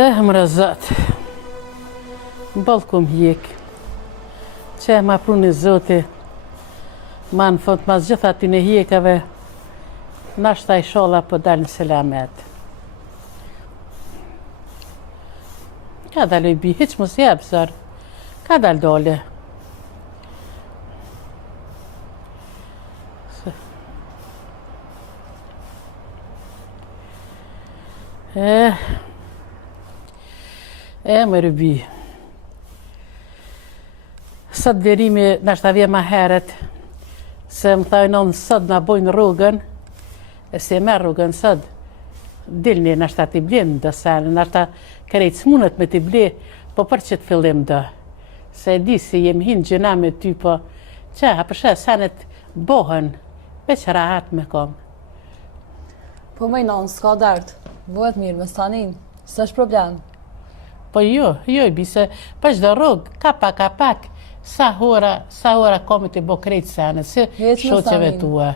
Më Zot, bëllë kum hjek, që ma pruni Zoti, ma në fund mas gjitha ty në hjekave, nashta i sholla po dalë në selamet. Ka dalë i bi, hiq mos jebë, zër, ka dalë dole. Më rëbi. Sot verimi nashta vje ma heret, se më thajnon sot na bojnë rrugën, e se merë rrugën sot, dilni nashta t'i blenë dë sanë, nashta krejt s'munët me t'i ble, po për që t'fillim dë. Se di si jem hinë gjëna me ty, po që hapëshe sanet bohën, veç rahat me kom. Po me non, s'ka dert, bëhet mirë me stanin, s'është problem. Po jo i bise, për çdo rrugë, kapak, sa hora komi të bo krejt sanet, se shoqeve tua.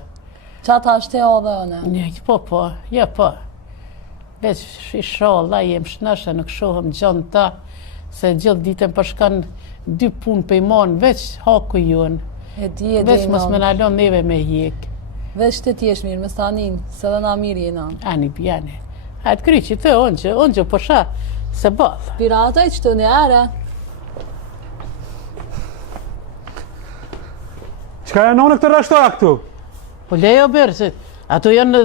Qa ta është te o dhe one? Po, veç i sholla, jem shnëshe, nuk shohëm gjonë ta, se gjithë ditën përshkan 2 punë për i monë, veç haku jonë. Veç mos me nalon neve me hjek. Veç të t'jesh mirë me stanin, se dhe na mirë jena. Ani bjane. Hajtë kry që të onë që përsha, se bëllë. Pirataj që të një ere. Qka e nonë këtë rështoja këtu? Po lejo bërë, se ato janë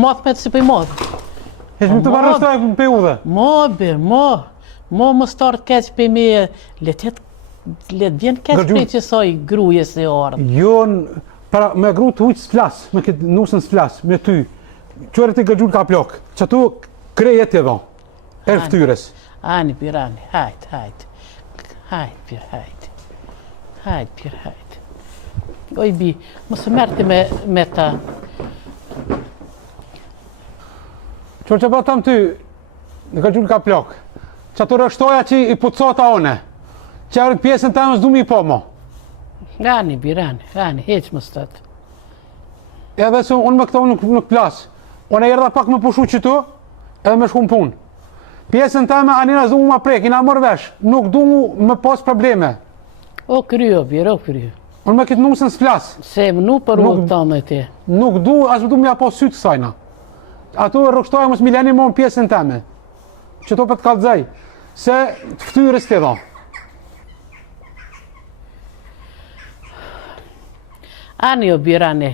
mothmet si për i mothë. Heshme të parë rështoja për u dhe? Më startë keq për me, letë vjen keq për që soj gruje se orë. Jonë, me gru të ujtë s'flas, me këtë nusën s'flas, me ty. Qërë të gëgjur ka plok, që tu krejet e dhonë. E ftyres. Ani, pirani, hajt. Oj bi, mos mërti me ta. Qërë që po tam ty, në gëgjur ka plok, që tu rështoja që i pucota one, që arët pjesën ta më zdu mi po mo. Ani, birani, heq më stot. Edhe se unë me këto nuk plas. Unë e erda pak me pushu që tu, edhe me shkum punë. Pjesën teme anina zdu mu ma prek, ina mërë vesh, nuk du mu me pas probleme. O kryo, biro kryo. Unë me këtë nusën s'flas. Se më nuk për rrugë të me ti. Nuk du, as më du me ja pas sytë sajna. Ato e rrugështoja mos mileni mo në pjesën teme. Që to për të kaldzej. Se të ftyrës të dha. Ani o birani,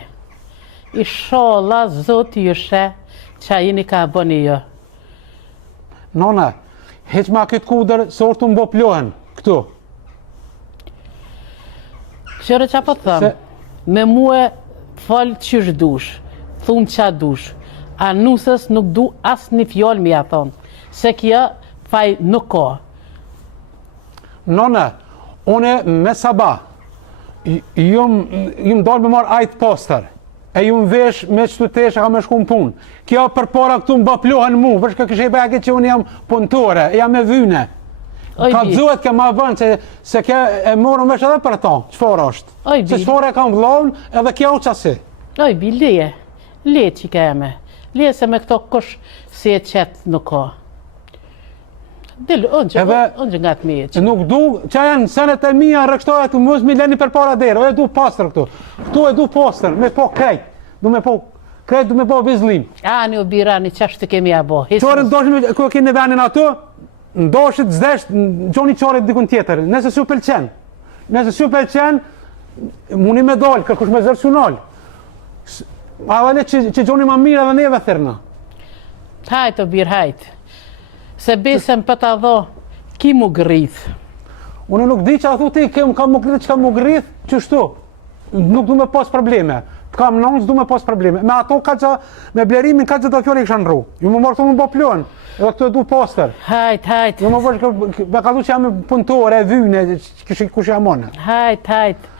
i sholla zoti jëshe që a jini ka bëni jo. Nona, heq ma këtë kudër se orë të më bo plohen, këtu. Qërë që po të thëmë, me muë falë qysh dush, thumë qa dush, a nusës nuk du asë një fjallë mi a thonë, se kja faj nuk ka. Nona, une me sabah, jum dalë me marë ajtë poster, e jum vesh me qëtu tesha ka me shku në punë. Kjo për para këtu më bëplohen mu, përshka kështë e beke që unë jam punëtore, jam e vyne. Ka dzuhet ke ma vënë, se ke e morën vesh edhe për ta, qëfar është. Se qëfar e kam vlovën edhe kjo qasi. Oj bi, leje që ke eme. Leje se me këto kush si e qetë nuk ka. Dilë, unë që nga të mije që. Nuk du, që janë senet e mija rëkshtoja të mësë mi leni për para derë, o e du pastër këtu. Këtu e du pastër, me po krejt. Du me po vizlim. Ani o birani, qashtë të kemi a bo. Qore ndoshim, kërë keni në venin ato, ndoshit zdesht, gjoni qorit dikun tjetër. Nëse s'ju pëlqen, muni me dollë, kërkush me zërë s'unol. A vale që gjoni ma mirë edhe neve thërna. Hajt o bir, hajt. Se besem për ta dho, ki mu grith. Unë nuk di që a thu ti, ka mu grith, që ka mu grith, qështu. Nuk du me pas probleme. Të kam nënë, s'du me pas probleme. Me ato ka që, me blerimin ka që të fjore i kësha në ru. Ju më marrë të më bo plonë, edhe këtu e du poster. Hajt. Ju më marrë, me ka du që jam punëtore, e vyne, kush jam onë. Hajt.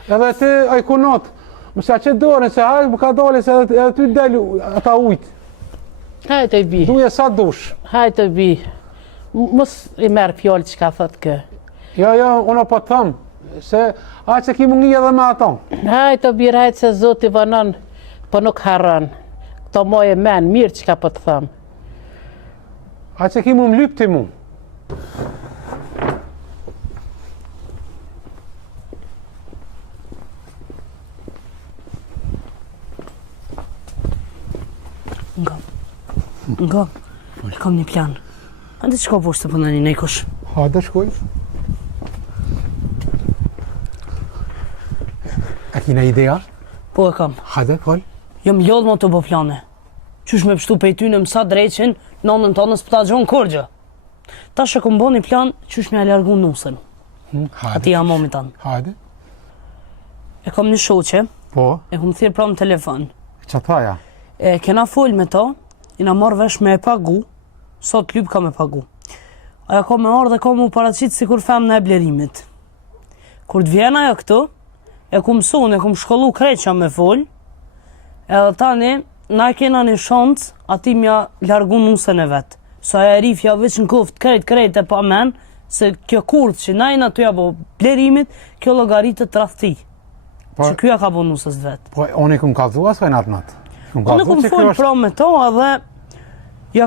Edhe ti, a i kunot, mëse a që dorën, se hajt, më ka dole, se edhe ty delu ata ujtë. Hajt e bi. Duje sa dush. Hajt e bi. Mos i merë fjallë që ka thot kë. Jo, unë po të thëmë, se hajtë se ki mungi edhe me ato. Hajt o birë, hajt se Zoti vënon, po nuk harran. Këto moj e men, mirë që ka po të thëmë. Hajtë se ki mu më lypë ti mu. Nga, kam një plan. Ande që ka poshtë të pëndani në i kush? Hajde shkoj. A kina ideja? Po e kam. Hajde, fol. Jam lodh më të bë plane. Qysh me pështu pej ty në mësa dreqin, nonën tonës për ta gjonë kërgjë. Ta shë kom bo një plan, qysh me a largu nusën. Hajde. Ati jam momi tanë. Hajde. E kam një shoqe, Po, e kom thirë pra në telefon. që thaja? E kena fol me ta, i na marrë vesh me e pagu, sot lyp ka me pagu. Aja ka me ardhe dhe ka mu paracitë si kur fem në e blerimit. Kur të vjen ajo këtu, e ku mëson, e ku më shkollu kreqa me fol, edhe tani, na kena një shancë, ati mja largu nusën e vetë. Sa e rifja veç në kuft, krejt e pa men, se kjo kurth që na i na tuja bo blerimit, kjo logaritë të trahti. Po, Që kjo ka bo nusës vetë. po unë i kum kallëzua s'faj natë natë. Unë kum fol pra me to edhe ja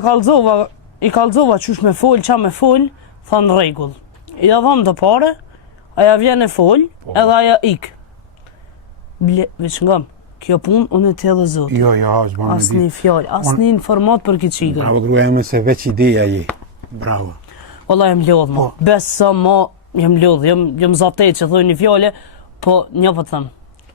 i kallëzova qysh me fol, qa me fol, thanë rregull. I da dham të pare, aja vjen e fol, edhe aja ik. Veç ngam, kjo pun unë e të edhe zot. Jo, është bërë As një fjall, as një informat për këtë qikën. Bravo, gruja eme se veç ideja je. Bravo. Ola jem lodh ma, besa ma, jem lodh, jem zate që thoi një fjale, po një po të thëmë,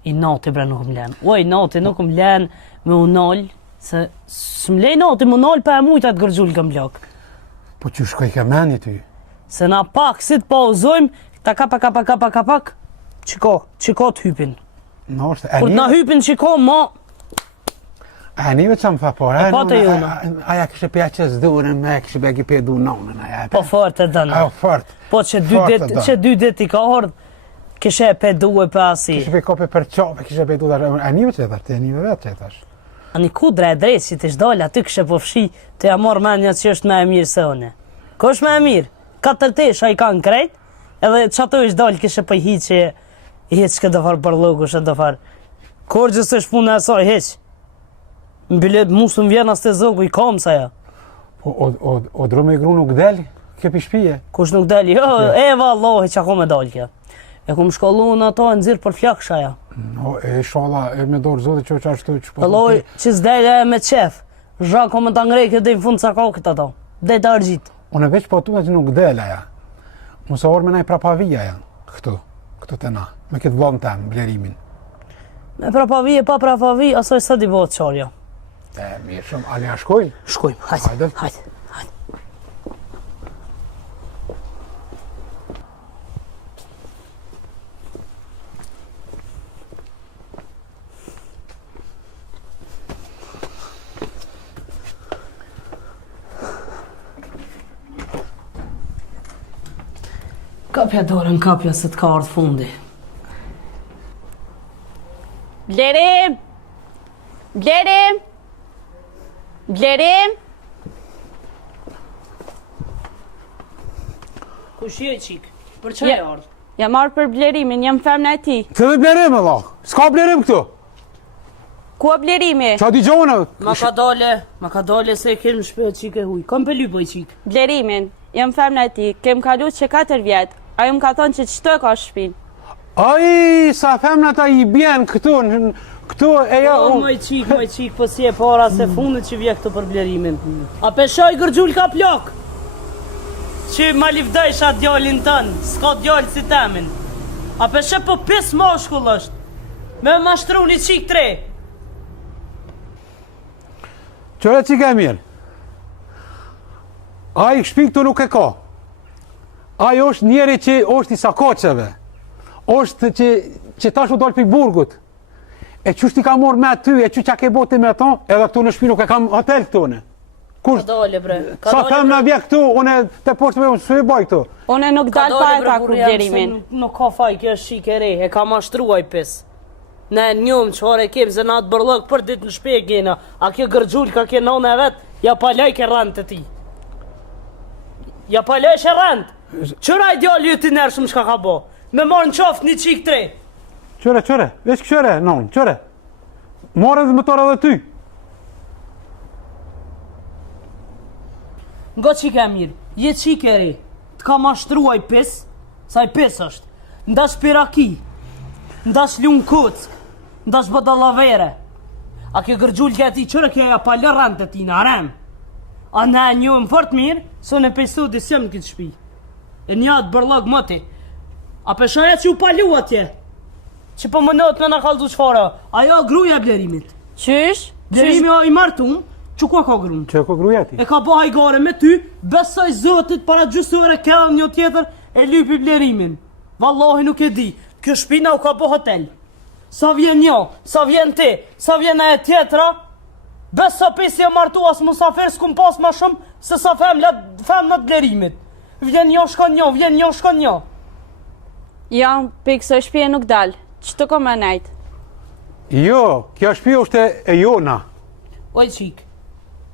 i nati bre nuk më len. Oj, nati nuk më len me unal, se s'm lej nati më unal pa e mujta të gërgjull këm blok. Po që shkoj ke meni ty? Se na pak, si të pauzojmë, ta kapak, qiko të hypin. Në është, Kur t'na hypin qiko, ma, a nive që më fa por, E pa të jona. aja kështë pja që zdurën me, kështë begi pe du nonën, aja. po fort e dëna. Ajo fort. Po që Fort e dy dit i ka ardh, kishe e pe du e pe asi. Kështë pe kope për qope, kështë pe du dhe, a nive që e thërë, te nive vetë që e thash. Ani ku dre e drejt, si të shdojnë, aty kështë po fshi, të ja morë menja që është me e mirë se une. Ko është me e mirë? 4 tesha i kanë krejt, edhe që ato ishtë dalë kështë po i hi që i hiq këtë dëfar për logu, shë dëfar. Kur gjësë është punë e asaj, hiq. Në bilet musë më vjen as të zogu i kam sa ja. Po, o dru me i gru nuk del, kjo pi shpije. Kush nuk deli, jo, eva Allahi që ako me dalë kja. E ku më shkollu në ato e nëzirë për flakësha ja. No, e shala, e me dorë zote që ashtu që po... Allahi që s'dele e me qef. Zha ko me të ngrej këtë dhe në fund sa ka këtë ato. Dhe të argjit. Unë veç po tuna që nuk del aja. Mëse orë me naj prapavija ja, këtu të na, me këtë vlon tem, blerimin. Me prapavi e pa prapavi, asoj sa di bëhet qarja. E, mirë shumë, ale a shkoj? Shkojmë, Hajde. hajde. Kapja dorën, kapja se të ka ardhë fundi. Blerim! Blerim! Blerim! Kush je qik? Për që e ardhë? Jam marrë për blerimin, jam femna e ti. Të dhe blerim e Allah, s'ka blerim këtu. Ku e blerimi? Qa di gjohënë? Ma ka dole se e kemë shpet qik e huj. Kam pëllu për i qik. Blerimin, jam femna e ti, kem kalu që 4 vjetë. Ajo më ka thonë që qëto e ka shpin. Ai, sa femna ta i bjen këtu e ja... O, moj qik, po si e para se fundit që vje këtu për blerimin. A peshoj gërgjull ka plak? Që ma livdojsh atë djallin tënë, s'ka djallë si temin. A peshe po pis moshkull është, me mashtru një qik 3. Qëre qik e mirë? Ai shpi këtu nuk e ka. Ai është njeri që është i sakoqeve. është që tash u dalë për burgut. E qështë ti ka morë me ty, e që ke boti me ta, edhe këtu në shpi nuk e kam hotel këtu në. Ka dole bre. Sa them në vje këtu, une të poshtë me unë së i baj këtu. Une nuk dalë pa e ta ku blerimin. Nuk ka faj, kjo është shik e re, e ka mashtruaj pis. Ne njëm që hore kem se na të bërlëk për dit në shpe gena, a kjo gërgjull ka kjo none e vet, ja palaj ke rand të ti. Ja palaj shë rand. Qëra i djallë ju të nërshëm shka ka bo? Me marë në qoftë një qik 3. Qëre, veç qëre, non, qëre. Marë edhe më tërë edhe ty. Ngo qik e mirë, je qik e re. t'ka mashtruaj pis, sa i pis është. Ndash piraki, ndash lunë kock, ndash badalavere. A ke gërgjullë ti qërë ke ja palë rëndë të ti në arem. A ne një më fort mirë, so në pejsu dhe sjem në këtë shpi. E një atë bërlog mëti. A peshaja që u palu atje, që po më nëtë me në kaldu qfara, ajo gruja blerimit. Qysh? Blerimi o i martum, që ka grunë? Që ko gruja ti? E ka bo hajgare me ty, besoj zotit para gjusore ke një tjetër e lypi blerimin. Vallahi nuk e di, kjo shpina u ka bo hotel. Sa vjen një, sa vjen ti, sa vjen e tjetra, beso pisi e martu as musafir s'kum pas ma shumë se sa femnat blerimit. Vjen një, shkon një, vjen një, shkon një. Jam pikë se shpije nuk dalë. Që të kom e nejtë? Jo, kjo shtëpi është e jona. Oj qik,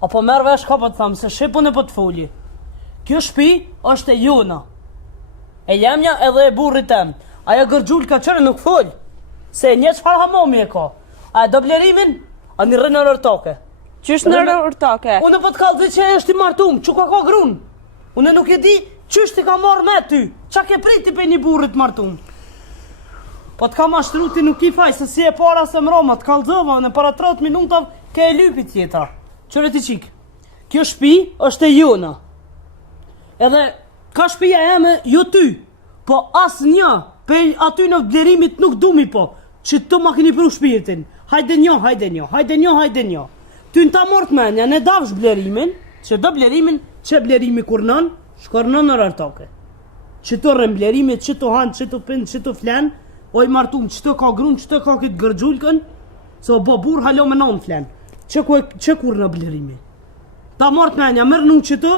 apo merë vesh ka po të thamë se shqipun e po të folje. Kjo shtëpi është e jona. E jemja edhe e burrit tem. Aja gërgjull ka qërë nuk folj. Se një qëfar hamomi e ka. A e do blerimin, a një rënë në rërtoke. Qysh në rërtoke? Unë po të kalë dhe që e është i martum, që ka grunë. Unë nuk e di qysh ti ka marrë me ty. Qa ke priti pe një burrit martum. Po të ka mashtru ti nuk i faj, se si e para se mroma, të kalëzova, në para 30 minutav ke e lypi tjetra. Qëre ti qik, kjo shpi është e jona. Edhe ka shpia eme jo ty, po as një, pe aty në blerimit nuk dumi po, që të ma keni pru shpirtin. Hajde një, hajde një, hajde një, hajde një. Ty në ta mort menja, ne davsh blerimin, që do blerimin, që blerimi kur nën, shkornon në rartoke. Që të rrën blerimit, që të hanë, që të pinë, që të flenë, oj martum, që të ka grunë, që të ka këtë gërgjullkën, se o bo burë halo me non flenë. Që kur në blerimi. Ta mort menja, mërë nuk që të,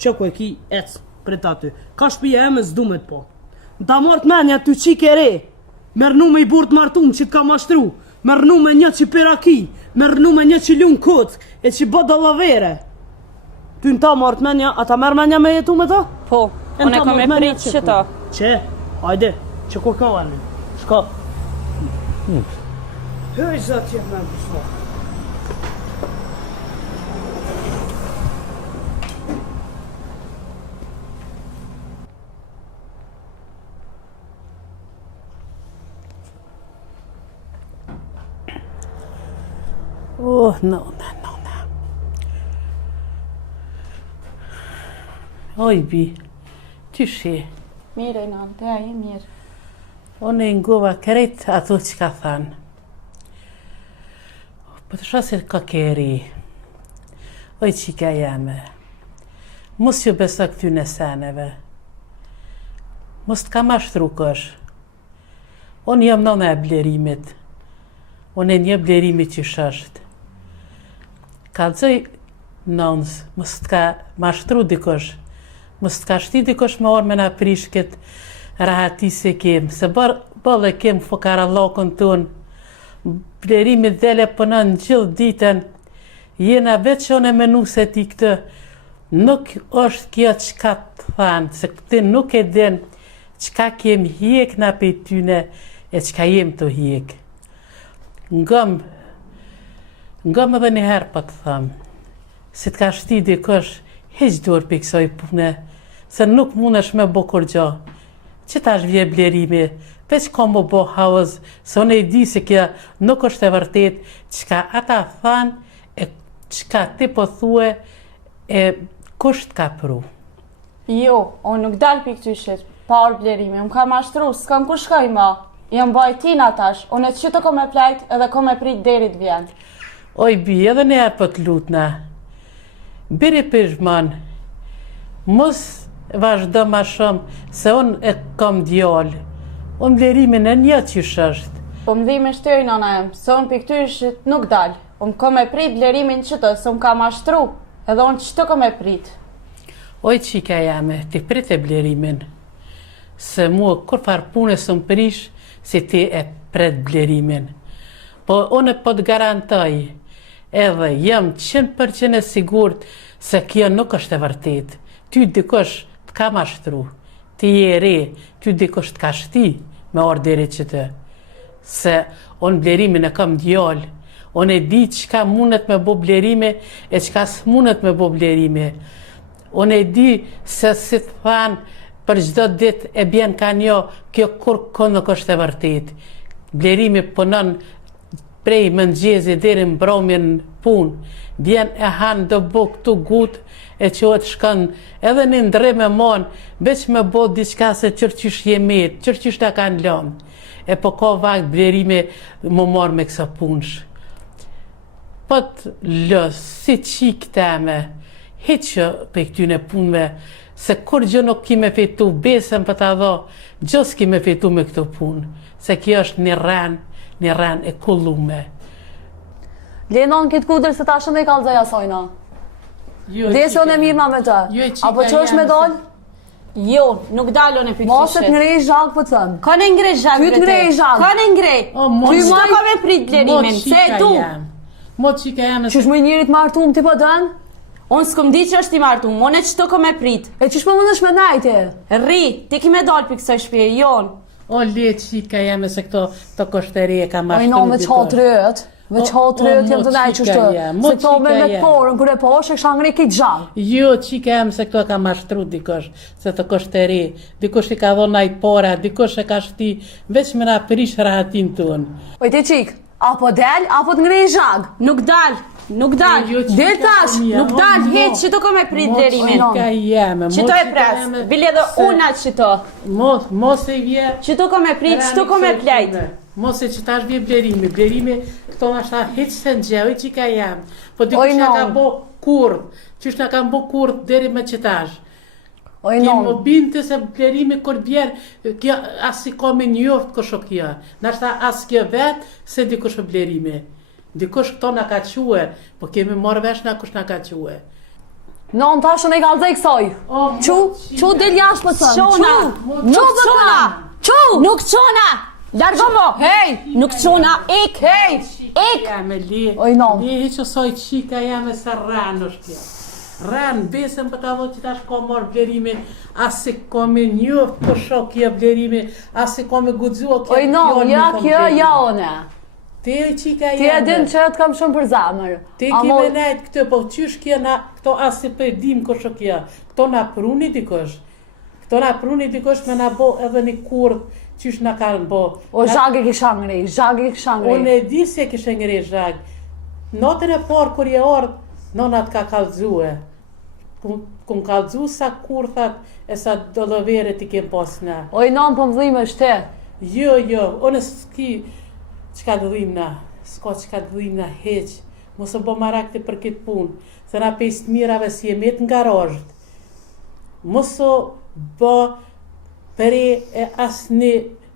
që ku e ki ecë për të aty. Ka shpija e me zdumet po. Ta mort menja, ty qik e re, mërë me i burë të martum që të ka mashtru, mërë me një që piraki, mërë me një që lunë kock, e që bë dalavere. Ty në ta mort menja, a ta mërë menja me jetu me ta? Po, unë e kom e pritë që ta. Që? Hajde, që kur ka vanë? Shka? Hej, zatë jetë me përshma. Nona. Oj, bi, ty shi. Mire, non, të aji mirë. Unë e ngova krejt ato që ka thanë. Po të shasit ka keri. Oj, qika jeme. Mos ju besa këty në seneve. Mos të ka mashtru kësh. Unë jam nëna e blerimit. Unë e një blerimit që shështë. Ka dzoj nënës, mos të ka mashtru dikosh. Mos të ka shti dikosh me orë me na prishket rahati se kem. Se bërë kem fukara lokën tonë. Blerimit dhele pënën gjithë ditën. Jena vetë që unë e menu se ti këtë. Nuk është kjo qka të thanë, se këtë nuk e den qka kem hjek na pe tyne e qka jem të hjek. Ngëm edhe një herë për të thamë, se të ka shti dikosh, heq dorë për kësoj pune, se nuk mundesh me bo kur gjo. Që ta është vje blerimi, veç ka më bo hauz, se unë e di se kjo nuk është e vërtet, qka ata thanë, e qka ti po thue, e kusht ka pru. Jo, unë nuk dalë për këtyshit, pa orë blerimi, unë ka mashtru, s'kam ku shkoj ma. Jam bajtina tash, unë e që të kom e plajt edhe kom e prit derit vjen. Oj, bi, edhe në jarë për të lutna. Biri pishman, mos vazhdo ma shumë, se unë e kom djallë. Unë blerimin e një që shështë. Po më dhime shtëri nana em, se unë për këtyshit nuk dalë. Unë kom e prit blerimin që të, se unë ka mashtru, edhe unë që të kom e prit. Oj, qika jame, ti prit e blerimin. Se mua, kur farë pune së më prish, si ti e pret blerimin. Po unë po të garantoj, edhe jam 100% e sigurt se kjo nuk është e vërtet. Ty dikosh të ka mashtru, ti je re, ty dikosh të ka shti me orderi që të. Se unë blerimin e kam djallë, unë e di qka mundet me bo blerime e qka s'mundet me bo blerime. Unë e di se si të thanë, për çdo ditë e bjen ka një, kjo kurrë nuk është e vërtet. Blerimi punon prej mëngjesi deri në mbrëmjen punë. Bjen e hanë do bo këtu gut, e qohet shkon edhe në ndrim e mon, veç me bo diçka se qërqysh jemet, qërqysh ta kanë lëmë. E po ka vakt blerimi më marrë me kësa punësh. Po të lës, si qikë teme, heqë për këtyne punëve, se kur gjë nuk ki me fitu, besën për të dho, gjë s'ki me fitu me këto punë, se kjo është një ren e kullume. Lenon këtë kudër se ta shënë e kalëzaj asojna. Desi unë e mirë ma me të. Apo që është me dollë? Jo, nuk dalon e pikë Mos e të ngrej zhak për të thëmë. Ka në ngrej zhak, Ty të ngrej zhak. Ka në ngrej. Ty shto ka me prit blerimin, se e tu. Mo qika jam Qysh më njerit martum ti po dënë? Unë s'kom di që është i martu, unë e qëto ka me prit. E qysh më mund është me najti? Rri, ti ki me dalë për kësaj shpje, jon. O le qika jam se këto të koshteri e ka mashtru. Ojno me qatë rëtë. Me qatë rëtë jem të najtë qështë. Se këto me porën, kër e poshë, e kësha ngrej këtë zhak. Jo, qika jam se këto ka mashtru dikosh, se të koshteri. Dikosh i ka dhonë najtë pora, dikosh e ka shti, veç me na prish rahatin tonë. Oj ti qik, apo del, apo të ngrej zhak. Nuk dal, nuk dal. Del tash, Nuk dal, heq, që të ka me prit blerimin. Qika jam, Që to e pres, bile dhe una që to. Mos e vje. Që to ka me prit, që to ka me plejt. Mos e që tash vje blerimi, këto nga shta heq se në gjevë, qika jam. Po dikush nga ka bo kurth, qysh nga ka bo kurth deri me që tash. Oj Ti non. më binte se blerimi kur bjerë, kjo as si ka me njoft kësho kjo. Nashta as kjo vetë, se dikush o blerimi. Dikush këto nga ka quë, po kemi marrë vesh nga kush nga ka quë. Non tashën e kalëzaj kësoj. Qu del jashtë për thëmë. Qona, nuk qona, nuk qona, largo mo, Hej, nuk qona, ik, hej. Oj, non. Li që soj qika jame se rranë është kjo. Rranë, besën për të dho që tash ka marrë blerimi, as si ka me njoft për shok kjo blerimi, as si ka me gudzua kjo Oj non, ja kjo, ja one. Ti e qika Ti e din që të kam shumë për zamër. Ti ki me najtë këtë, po qysh kjo na, këto as si për e dim kësho kjo. Këto na pruni dikosh. Këto na pruni dikosh me na bo edhe një kurth, qysh na kanë bo. O zhag e kisha ngrej, zhag e kisha ngrej. Unë e di se kishe ngrej zhag. Notën e parë kur je ardhë, nona të ka kallëzue. Kun kallëzu sa kurthat e sa dollovere ti kem pas na. Oj non, po më dhime është te. Jo, unë s'ki qka dëllim na, s'ka qka dëllim na heq. Mos e bo marakti për këtë punë, se na pes të mirave si jemet në garajët. Mos o bo pere e asni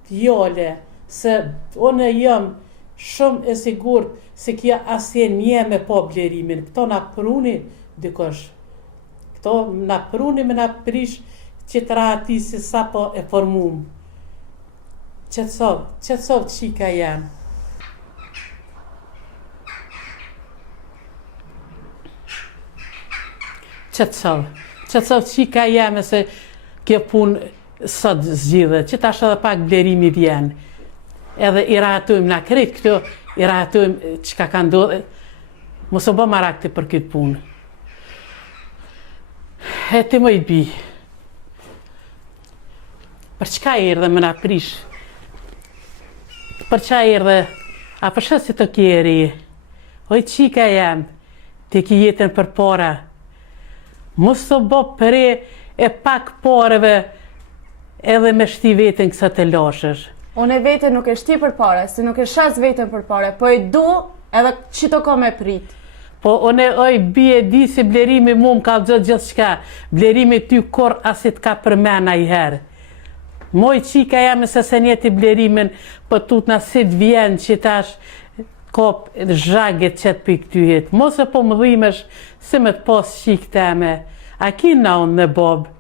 fjole, se unë jam shumë e sigurt se kja asje një me po blerimin. Këto na pruni dikosh. Këto na pruni me na prish qëtëra ati si sa po e formum. Qëtësov qika jam. Qëtësov qika jam se kjo punë sot zgjidhe, që tash edhe pak blerimi vjen. Edhe i rahatojmë na krejt këto, i rahatojmë çka ka ndodhur. Mos u bë marakti për këtë punë. E ti më i bi. Për çka erdhe më na prish? Për çka erdhe? A për shkak se të kjeri? Oj qika jam, ti ki jetën për para. Mos u bë për e pak poreve edhe me shti vetën kësa të lashësh. Unë e vetën nuk e shti për pare, se nuk e shes vetën për pare, po e du edhe që të ka me prit. Po unë oj bie di se blerimi mu më ka gjithë gjithë shka, blerimi ty kur asit ka përmena i herë. Moj qika jam se se njeti blerimin, po tut na si të vjen që tash kop zhaget qëtë për këtyhet. Mos e po më dhimesh se me të pas qik teme, a ki na unë në bobë.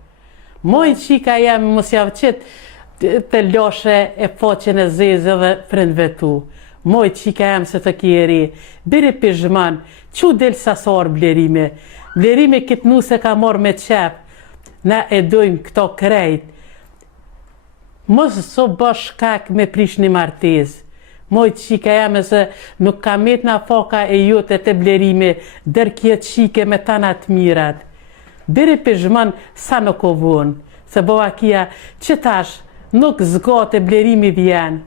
Moj qika jam mos javë qëtë të loshe e foqen e zezë dhe frendve tu. Moj qika jam se të kjeri, biri pizhman, që del sasar blerime. Blerime këtë nu se ka morë me qep, na e dojmë këto krejt. Mos so bësh shkak me prish një martez. Moj qika jam se nuk ka met na foka e jote të blerime, dër kjetë qike me tanat mirat. Deri për zhman sa nuk o vonë, se bëva kia që tash nuk zgate blerimi vjen.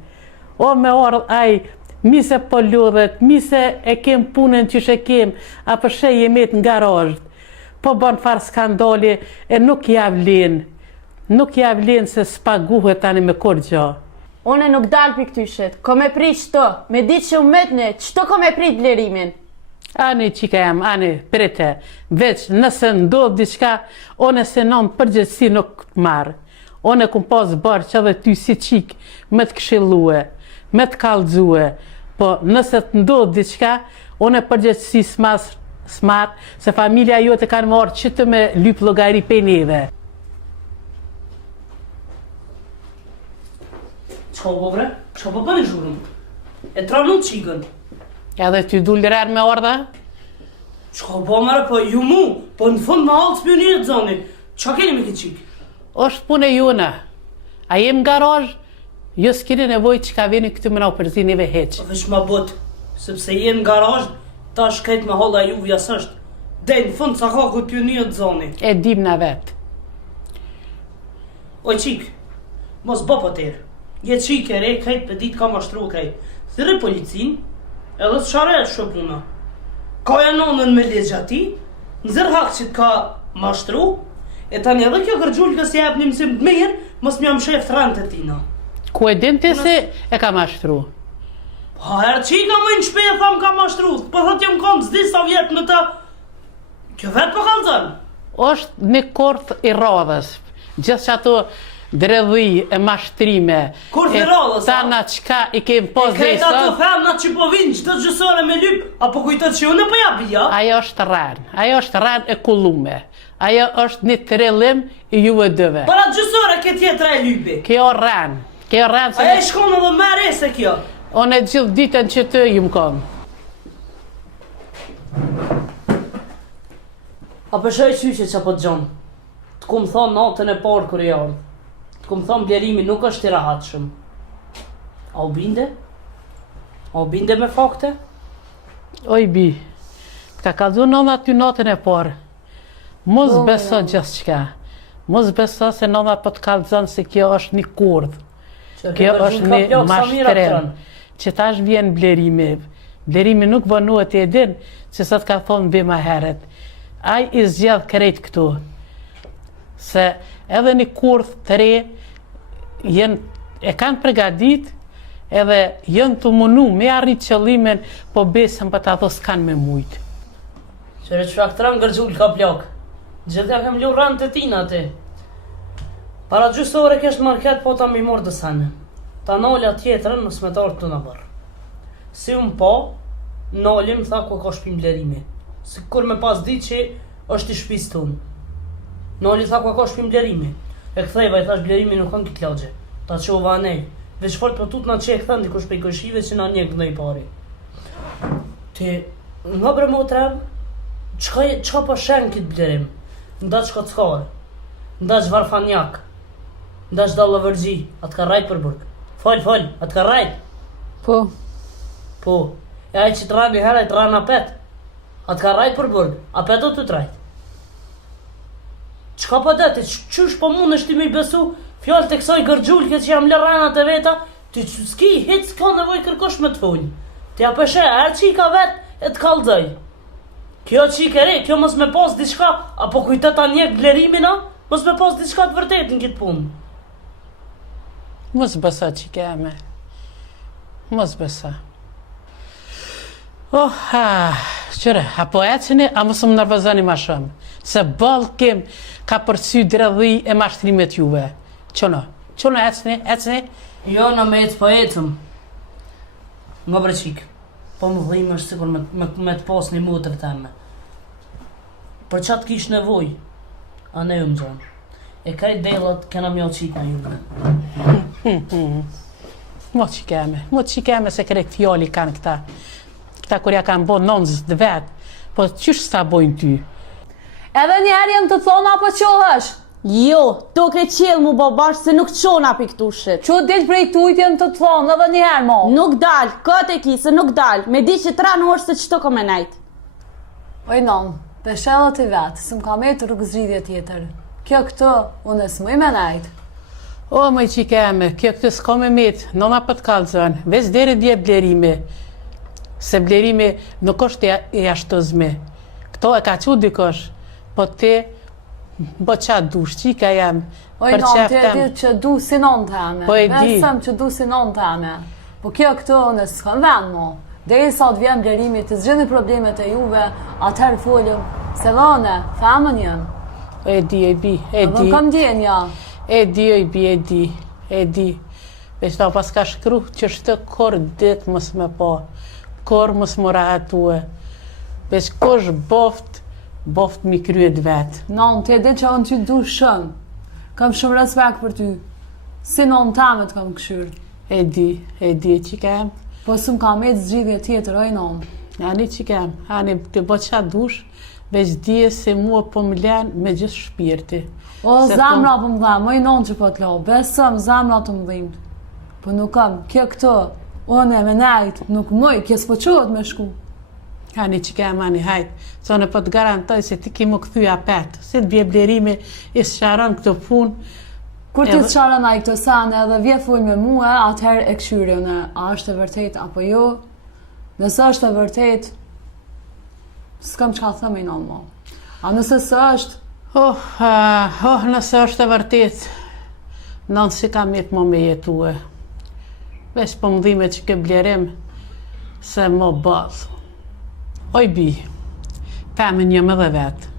O me orë aj, mi se po lodhet, mi se e kem punën që shë kem, apo shë jemet në garajt. Po ban farë skandali e nuk javlen. Nuk javlen se s'paguhet tani me kur gjo. One nuk dalë për këtyshet, ko me prit qëto, me ditë që u metne, qëto ko me prit blerimin? Ani qika jam, ani, prite, veç nëse ndodh diçka, one se non përgjithsi nuk të marë. One kum pas barë që edhe ty si qik me të këshillue, me të kallëzue, po nëse të ndodh diçka, one përgjithsi s'marë, se familja jote kanë marë që të me lyp llogari pe neve. Qka po bre? Qka po bërë zhurëm? E tranut qikën. Edhe ty du lirar me orda? Qka po mërë, po ju mu, po në fund më halë të pionirët zoni. Qa keni me këtë qikë? Është punë e jona. A jem garaj? Jo s'kini nevoj që ka veni këtë më na u përzinive heq. Vesh ma bot, sepse jenë garaj, ta shkajt me halë a ju vjasësht. Dej në fund sa ka këtë pionirët zoni. E dim na vetë. Oj qikë, mos bo po tërë. Jetë qikë e re, kajtë për ditë ka mashtru kajtë. Thire policin, edhe të share e shopuna. Ka janonën me legjati, nëzër hak që ka mashtru, e tani edhe kjo gërgjullë kësë jep një mësim të mirë, mos më jam shef të rënë të tina. Ku e din ti se e ka mashtru? Pa herë qika më në shpe e thamë ka mashtru, për thët jem kom zdi sa vjetë në të... Kjo vetë për kalëzën. Është një korth i radhës, gjithë që ato dredhi e mashtrime. Korth i radhës, a? Tana qka i kem pos dhe i E krejta të sot. femna që po vinë qëtë gjësore me lyp, apo kujtët që unë për jabi, ja? Ajo është rran e kullume. Ajo është një trellim i juve dëve. Para gjësore këtë jetra e lypi. Kjo rran se Aja i shkonë edhe me rese kjo. unë e gjithë ditën që të ju më kom. A përshoj qyshe që po të gjonë. Të kumë thonë natën e parë kër i ardhë. Të kumë thonë blerimi nuk është i rahat shumë. A u binde? A u binde me fakte? Oj bi, ka kalzu nëna ty natën e parë. Mos beso gjithë qka. Mos beso se nëna po të kalzon se kjo është një kurdh. Kjo është një mashtrem. Që tash vjen blerimi. Blerimi nuk bënuet e din, që sot ka thonë bima heret. Aj i zgjedh krejt këtu. Se edhe një kurdh të re, e kanë pregadit, edhe jënë të munu me arrit qëllimin, po besën për të ato s'kanë me mujtë. Qëre që faktëran gërgjull ka plak. Gjithja kem lu rënë të tina ti. Para gjusore kesh market po ta mi morë dësane. Ta nolja tjetërën në smetarë të në bërë. Si unë po, nolim tha ku ka shpim blerimi. Si kur me pas di që është i shpis të unë. Noli tha ku ka shpim blerimi. E këthejva i thash blerimi nuk kanë kitë lagje. Ta që uva nej. Veç fort për tut na që e këthën dikush për i këshive që na njek në i pari. Ti, nga bre motrem, qka po shen kitë blerim? Nda që kockare, nda që varfanjak, nda që dalë vërgji, atë ka rajt për burg. Fol, atë ka rajt. Po, e aj që të rajt një herë, të rajt në apet. Atë ka rajt për burg, apet o të të rajt. Qka po deti, qysh po mund është ti me i besu, fjallë të kësoj gërgjullke që jam lëranat e veta, ti që s'ki hit s'ka nevoj kërkosh me të full. Ti apeshe, erë që i ka vet, e të kaldzoj. Kjo që i kere, kjo mos me pas diçka, apo kujtet ta njek blerimin, a? Mos me pas diçka të vërtet në kitë punë. Mos bësa që keme. Mos bësa. Qëre, apo ecini, a mos më nërvëzani ma shumë. Se balë kem ka përsy dredhi e mashtrimet juve. Qëno ecini? Jo, në me ecë po ecëm. Nga bre qikë. Po më dhejmë është sikur me të pas një mutër të eme. Për qatë kish nevoj, a ne ju më zonë. E kaj delat kena mjo qitë në juve. Mo që keme se krejt fjoli kanë këta. Këta kur ja kanë bo nënzës dhe vetë. Po qysh s'ta bojnë ty? Edhe njerë jem të thona apo qohësh? Jo, to ke qelë mu babash se nuk qona pi këtu shit. Që dilë prej tujt jem të thonë edhe njerë mo? Nuk dal, këtë e ki se nuk dal, me di që tra në është se qëto ko me nejt. Oj non, Peshellët i vetë, së më ka me të rrugëzridhje tjetër. Kjo këto, unë së më i menajt. O, më i qikeme, kjo këtë s'ka me metë, nëna për të kalëzën, veç deri dje blerimi. Se blerimi nuk është i ashtëzme. Këto e ka që dikosh, po te bo qatë dush, qika jam, Oj, non, ti e ditë që du si non të eme. Po e di. Besëm që du si non të eme. Po kjo këto, unë s'kam vend mo. Deri sa të vjen blerimi, të zgjidhni problemet e juve, atëherë folëm, se dhone, famën jëm. E di. Dhe kam djenja. E di. Veç ta pas ka shkru që shtë kor ditë mos me pa, kor mos më rahatue. Veç kosh boft mi kryet vetë. Non, ti e di që unë ty du shumë. Kam shumë respekt për ty. Si non tamet kam këshyrë. E di që kem. Po së më kam e të zgjidhje tjetër, oj non. Ani që kem, ani të bo qa dush, veç dije se mua po më len me gjithë shpirti. O, zamra po më dhamë, oj non që po të lo, besëm zamra të më dhimë. Po nuk kam, kjo këto, unë e me najtë, nuk mëj, kjo s'po qohet me shku. Ani që kem, ani hajtë, co në po të garantoj se ti ki më këthuja petë, se të bje blerimi i së sharon këto punë. Kur ti të sharon a i këto sane edhe vje full me mua, atëherë e këshyri une, a është e vërtet apo jo, nëse është e vërtet, s'kam qka thëmë i non mo. A nëse së është, nëse është e vërtet, nënë si kam jetë më me jetue. Vesh po më dhime që ke blerim, se më bëllë. Oj bi, pëmën jëmë edhe vetë.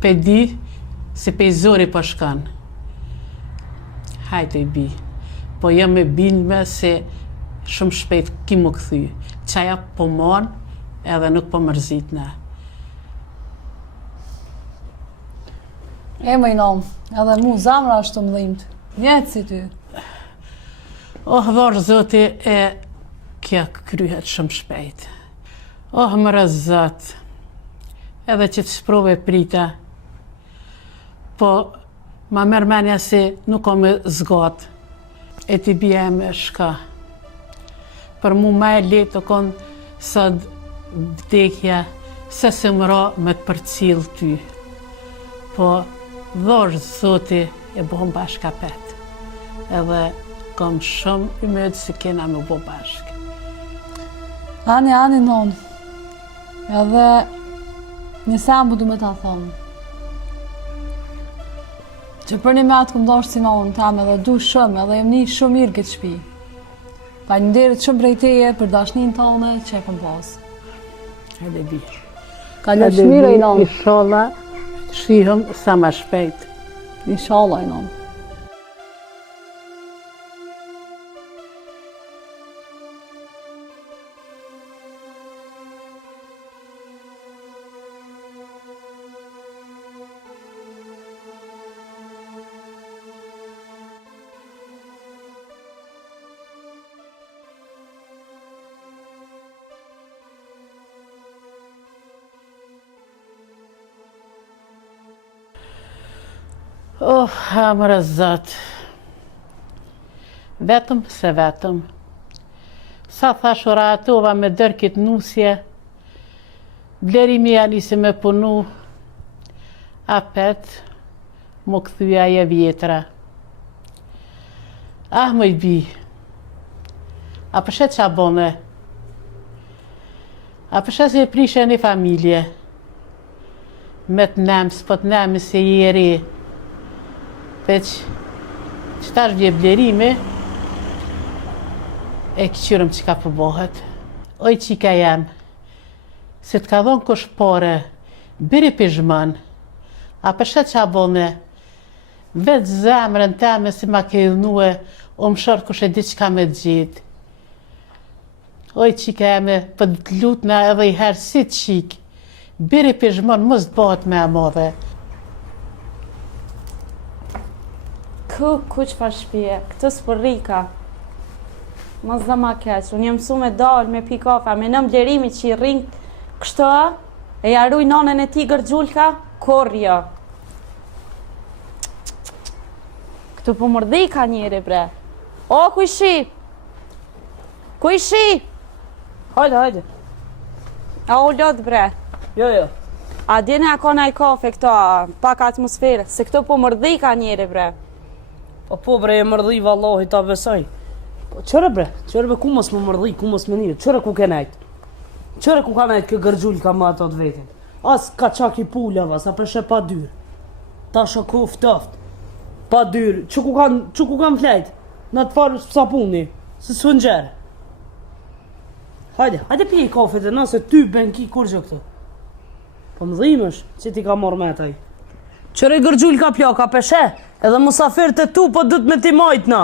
Pe di, se pe i zori po shkanë. Hajtë i bi, po jam me bindme se shumë shpejt ki më këthy. Qaja po mon, edhe nuk po mërzit ne. e më i nom, edhe mu zamra është të më dhimt. Vjetë si ty. Dhorë zoti e kja kryhet shumë shpejt. Më rëzat, edhe që të shprove prita, po ma mërmenja se nuk o me zgat, e ti bia me shka. Për mu ma e letë të konë sot vdekja, se se mëra me të përcil ty. Po dhorë zoti e bohëm bashka petë, edhe kom shumë i mëdë se kena me bo bashkë. Ani non, edhe një sambu du me ta thonë. Që për një me atë këmë doshtë si nonë tamë edhe du shumë edhe jem një shumë mirë këtë shpi. Pa një nderit shumë brejteje për dashnin tonë që e këm posë. Edhe bi. Ka një shmire i nonë. Inshallah, shihëm sa ma shpejt. Inshallah i nonë. Më rëzat. Vetëm se vetëm. Sa thash ora atova me dërkit nusje, blerimi janë isi me punu, apet, më këthyja e vjetra. Më i bi, a përshet qa bone? A përshet se e prishe një familje? Me të nemë, s'po të nemë se i eri. Veç, që tash vje blerimi, e këqyrëm që ka përbohet. Oj qika jam, se të ka dhonë kush pare, biri pishman, a përshet që a bone, vetë zemrën teme si ma ke idhnue, o më shërë kush e di që ka me gjithë. Oj qika jame, për të lutna edhe i herë si qik, biri pishman mos të bëhet me amodhe. Ku që fa shpije, këtë s'për rika. Mos dhe ma keq, unë jem su me dalë, me pi kafe, me nëm blerimi që i rinjt kështu, e jaruj nonën e ti gërgjulka, korja. Këtu po mërdi ka njeri, bre. O, ku i shi? Ku i shi? Hajde. A u lot, bre. Jo. A djene a ka naj kafe këto, pak atmosferë, se këto po mërdhi ka njeri bre. Po bre, e mërdhi vallahi ta besoj. Po qëre bre, ku mos më mërdhi, ku mos më njërë, qëre ku ke najt? Qëre ku ka najt kë gërgjull ka më ato të vetin? As ka qak i pullava, sa përshe pa dyrë. Ta shokuf tëft, pa dyrë, që ku kam flejt? Në të farë sapuni, se së nxerë. Hajde pi i kafe të nëse ty ben ki kur që këtu. Po më dhimësh, që ti ka morë me taj. Qëre gërgjull ka plaka peshe, edhe musafir të tu, po du të me ti majt na.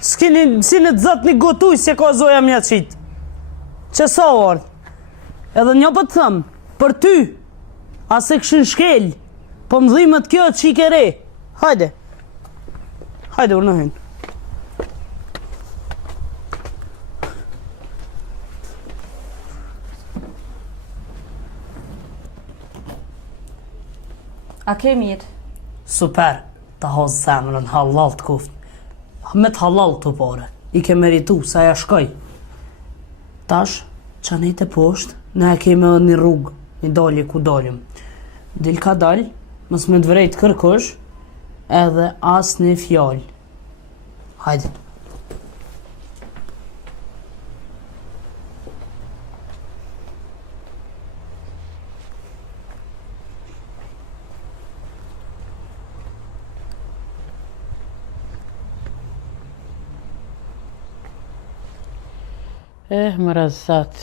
Si në të zëtë një gotuj, se ka zoja mja qitë. Që sa orë? Edhe një po të thëmë, për ty, ase këshin shkel, po më dhimët kjo që i kere. Hajde, urnohen. A ke mirë? Super, ta hozë zemrën, halal të kuft. Me të halal të pare, i ke meritu, sa ja shkoj. Tash, që nejtë e poshtë, ne e keme edhe një rrugë, një dalje ku dalim. Dil ka dal, mës me të vrejt kërkush, edhe as një fjallë. Hajde. Më rëzat.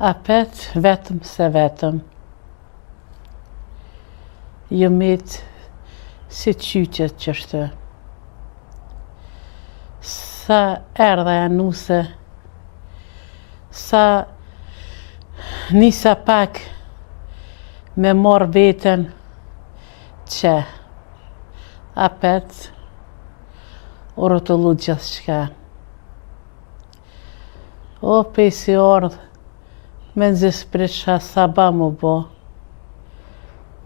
Apet vetëm se vetëm. Jëmit si qyqet qështë. Sa erdha e nuse, sa nisa pak me morë vetën që apet u rotullu gjithë shka. O, pesi ordë, me nëzis prisha sa ba mu bo,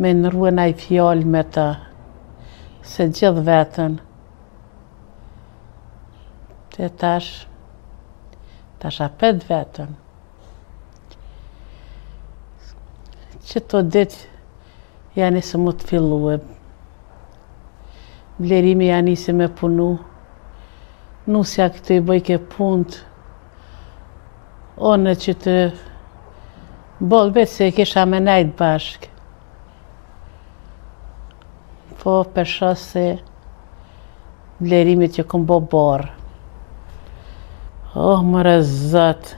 me nërruen a i fjallë me ta, se gjithë vetën. Te tash apet vetën. Që to ditë janë isë mu të filluë. Blerimi janë isë me punu, nusja këtë i bëjke punët, onë që të bolë vetë se kisha me najtë bashkë. Po përsha se blerimit që këm bo borë. Oh, më rëzat.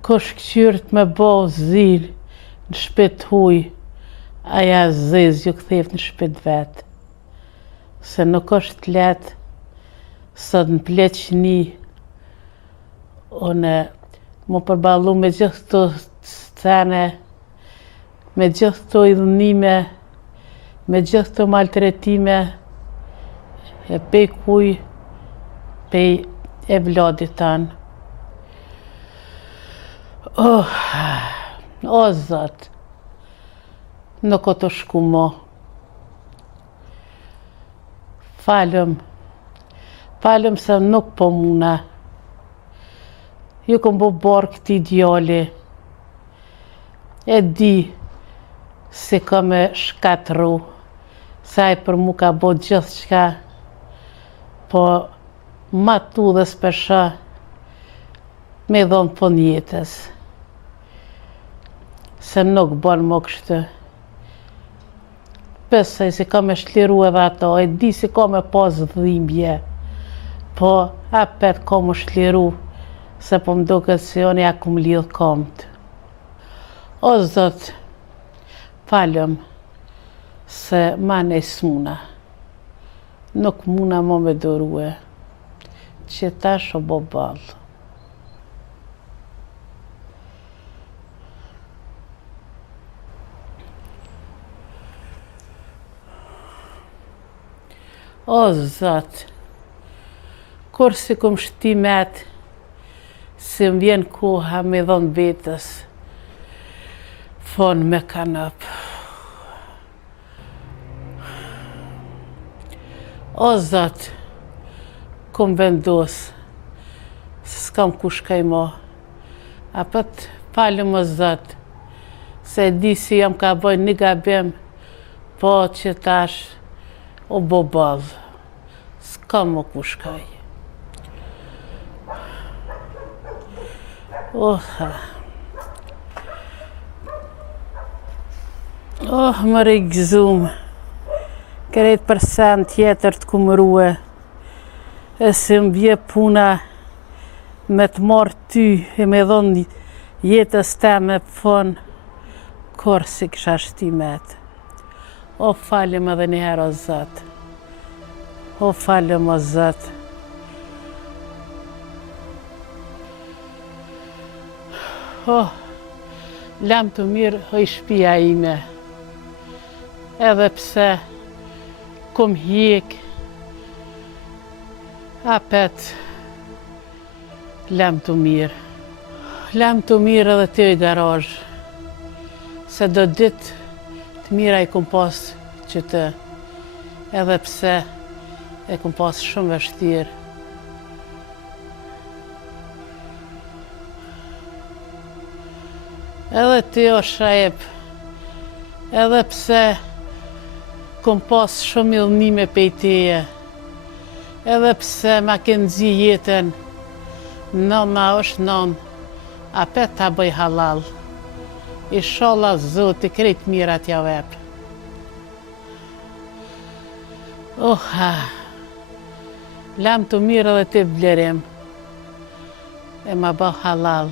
Kush këqyrët me bo zilë në shpet huj, aja zezë ju këthef në shpet vetë. Se nuk është letë, sot në pleqni, unë më përballu me gjithë të scene, me gjithë të idhënime, me gjithë të maltretime, e pej kuj, pej e vladit tanë. O Zot, nuk o të shku mo. Falëm se nuk po muna. Ju kom bo borë këti djali. E di se ka me shkatru. Saj për mu ka bo gjithë shka. Po ma tu dhe s'pesha me dhonë po njetës. Se nuk bon më kështë. Pësaj se ka me shliru edhe ato. E di se ka me pas dhimbje. Po apet ka me shliru. Se po më duket se unë ja kum lidh komt. O Zot, falem se ma ne s'muna. Nuk muna mo me dorue, që tash o bo balë. O Zot, kur si kum shtimet, se më vjen koha me dhonë vetës, fonë me kanap. O Zot, kum vendos, se s'kam kush kaj mo, Apët falë më zëtë, se di si jam ka bëjnë një gabim, po që tash o bobalë, s'ka më ku shkaj. Më regzumë, kërejt për sen tjetër të kumërue, e se më bje puna me të marrë ty e me dhonë jetës te me pëfon, kur si kësha shtimet. O falim edhe njëherë o Zot. O falim o Zot. Lam të mirë o i shpia ime. Edhe pse kum hjek, apet lam të mirë. Lam të mirë edhe të i garaj, se do ditë të mira i kum pas që të, edhe pse e kum pas shumë vështirë. Edhe ti o Shaib, edhe pse kum pas shumë illnime pej teje, edhe pse ma ke nxi jetën, nëna është nënë, apet ta bëj halal. Inshallah Zoti krejt mirat ja vep. Lam të mirë edhe ti Blerim, e ma bë halal.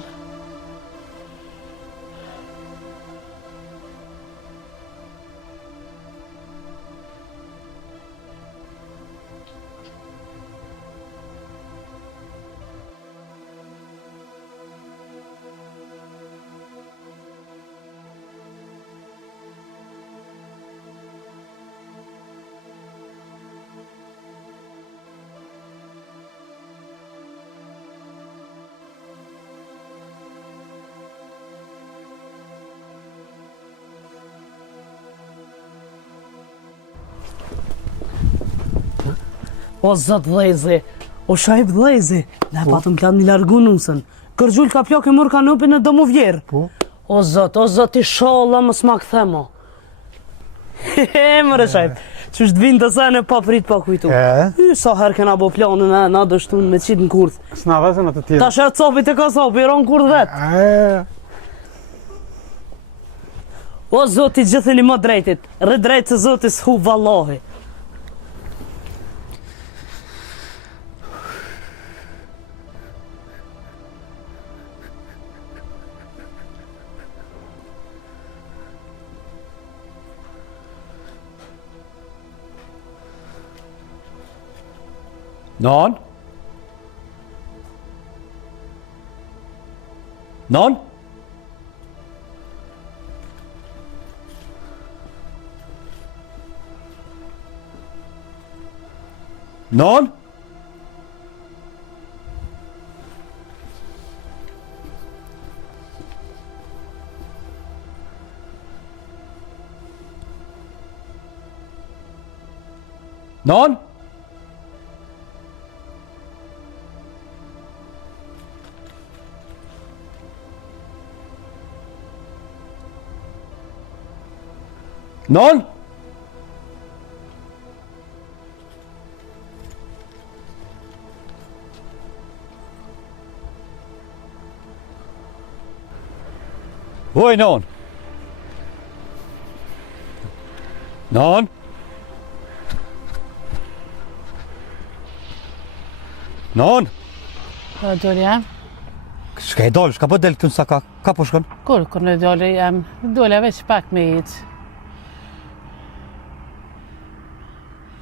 O Zot vllëzi, o Shaib vllëzi, ne patëm kanë një largu nusën. Kërgjull ka plak e mor kanopin e do mu vjerë. Po? O Zot, inshallah mos ma kthemo. Mëre Shaib, që është vinë të sene pa prit pa kujtu. Sa herë kena bo planën e na dështun me qitë në kurth. S'na vëzën atë tjetër. Ta shetë copit e ka sopi, ronë kurth vetë. O Zot i gjithëni më drejtit, rë drejtë se Zot i s'hu vallahi. Non? Non? Non? Non? Non? Oj, non? Non? Non? Dole jam? Shka e dalë, shka po delë këtu nësa ka po shkon? Kur në dole jam, dole veç pak me ecë.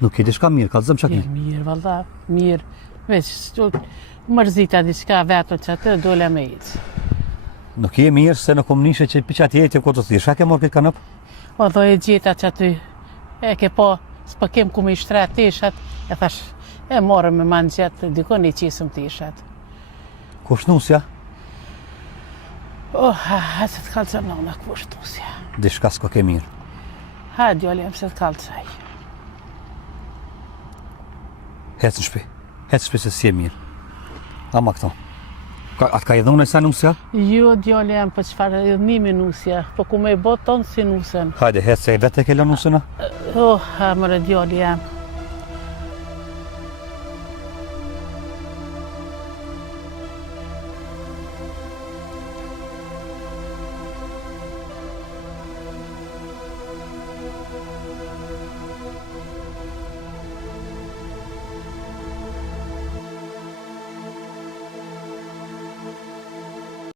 Nuk i dishka mirë, ka të zëmë që mirë. Mirë, valla, mirë. Veç, mërzita diçka vetën që atë, dole me ecë. Nuk i e mirë se në komunishe që për qatë jetë e këtë të thirë. Shka ke morë këtë kanëp? O do e gjeta që aty, e ke po, s'pa kem ku me i shtret tishat, e thash, e morë me manë gjetë, dikon i qisëm tishat. Kush nusja? Ha, se të kalëzëm nëna, kush nusja. Dishka s'ko ke mirë. Ha, djole jam se të kalëzaj. Hecë në shpi se si e mirë. Ama këto. Atë ka i dhune sa nusja? Jo, djali jam, për çfarë dhënimi nusja, po ku me i bot tonë si nusen. Hajde, hecë se vetë e ke lënë nusëna? Oh, ha, mëre djali jam.